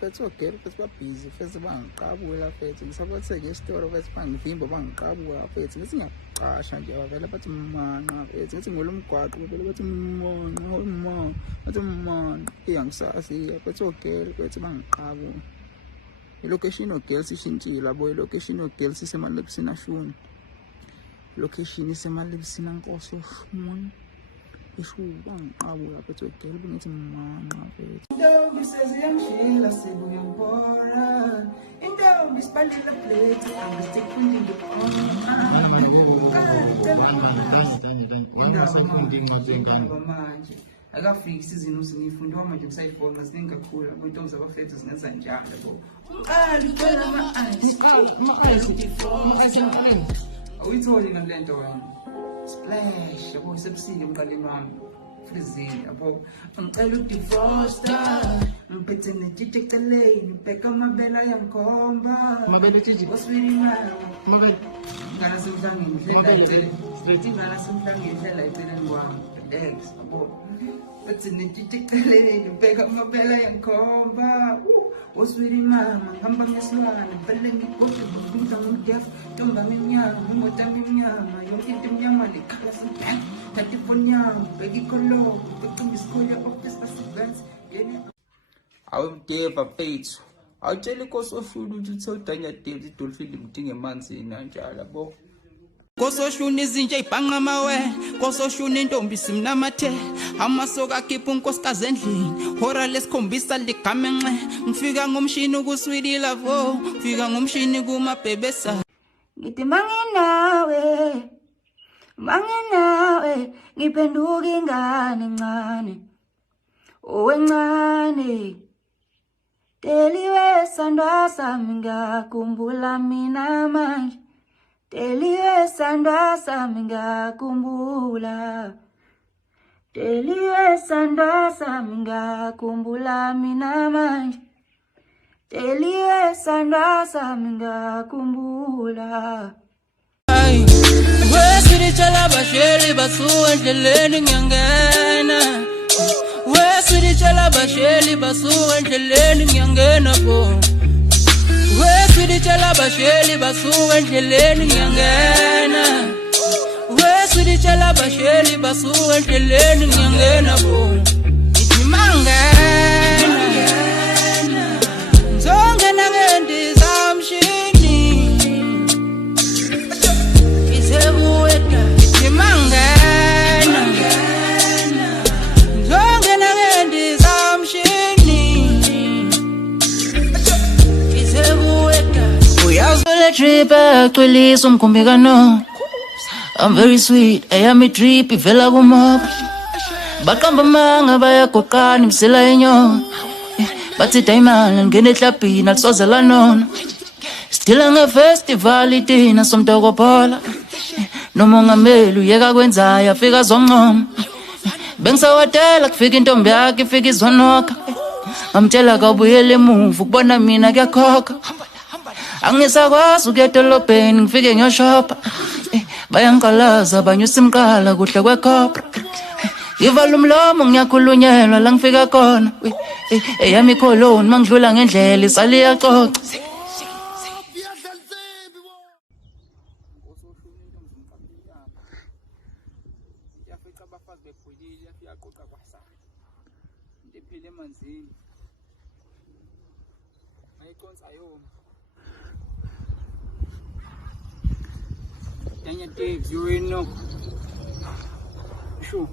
Fethu ogela fethu babhizi fethu bangiqabula fethu ngisabatheke isitoro fethu bangivimba bangiqabula fethu ngithi ngiyaqasha nje bavela bathi manqa fethu ngithi ngolo mgwaqo bavela bathi manqa bathi manqa iyangisazi fethu ogela fethu bangiqabula ilocation ogela sishintshile yabo ilocation ogela sisemalebisini ashuni location isemalebisini ankosi yoshuni isho bangiqabula fethu ogela bengithi manqa fethu intombi seziyangishila sibuye ngibona intombi sibandile plate angisifundile manje akafiki isizini usinifunda manje kusayifona ziningi kakhulu intombi zabafethu zingenza njalo yabo awuyitholi nalento wena splash yabo sebusile emqaleni wami freezing yabo ngicela udivorce ngiphethe netshitshi eceleni ubheka amabela yangikhomba amabela tshitshi waswiri mama ngana semhlangeni hlela ecele straight ngana semhlangeni hlela eceleni kwami legs yabo phethe netshitshi eceleni ubheka amabela yangikhomba waswiri mama ngihamba ngesilwane vele ngibhode ngidla ngomdefu ntomba ngimnyama imoto emnyama yonke into emnyama lekhala sibhek thatha ifoni yami bheka ikholobo becimba isikhole office asebenza yena awudeva fethu awutshela inkosi oshuni ukuthi uthewudanya deva idolphini limdinga emanzini kanjalo yabo kososhuni izinja ibhanqa amawele kososhuni intombi simnamathe amasoka akhipha unkosikazi endlini hora lesikhombisa ligamanxe ngifika ngomshini ukuswidi lavo ngifika ngomshini kumabhebesa ngithi manginawe ngiphenduka ingane encane owencane teliwe sandwa sami ngakhumbula mina manje teliwe sandwa sami ngakhumbula teliwe sandwa sami ngakhumbula mina manje teliwe sandwa sami ngakhumbula wesirichala basheli basuka endleleni ngiyangena wesirichala basheli basuka endleleni ngiyangena bo wesirichala basheli basuka endleleni ngiyangena wesirichala basheli basuka endleleni ngiyangena bo ithi mangena zongena ngendiza mshini isebuweta ithi mangena zongena ngendiza mshini isebuweta uyazwele trip aqwilisa umkhumbikano I'm very sweet eyami trip ivela kumoba baqamba manga bayagoqana imsela yenyo bathi dayimana ngene eklabhini alisozela nona sidila ngefestival itina somtokophola nomongameli uyeka kwenzayo afika zonqoma bengisawatela kufika intombi yakhe ifika izonoka ngamtshela kabuyele emuva ukubona mina kuyakhokha angisakwazi ukuya edolobheni ngifike ngiyoshopa bayangikalaza banyusa imqala kuhle kwekhopra ngivala umlomo ngiyakhulunyelwa la ngifika khona eyami ikholoni mangidlula ngendlela isali iyacoca Danya Dave, you already know. Sure.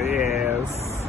Yes.